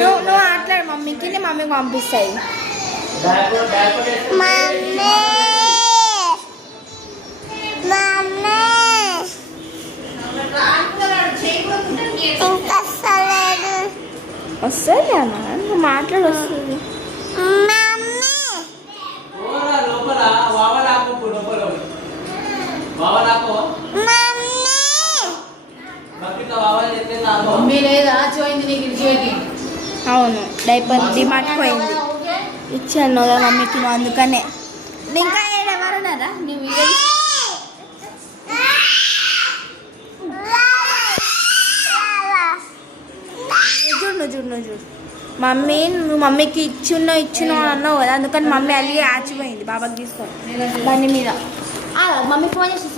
నువ్వు ఆటలాడు మమ్మీకి, మమ్మీకి పంపిస్తాయి. వస్తుంది అన్న, నువ్వు మాట్లాడి వస్తుంది. అవును, డైపర్ డిమార్ట్ పోయింది ఇచ్చాను కదా మమ్మీకి, నువ్వు అందుకనే. ఇంకా ఎవరన్నారా నీ వీడియో చూడు మమ్మీ, నువ్వు మమ్మీకి ఇచ్చున్నావు అన్నావు కదా, అందుకని మమ్మీ అలిగి ఆచిపోయింది బాబాకి తీసుకొని బండి మీద. మమ్మీ ఫోన్ చేసి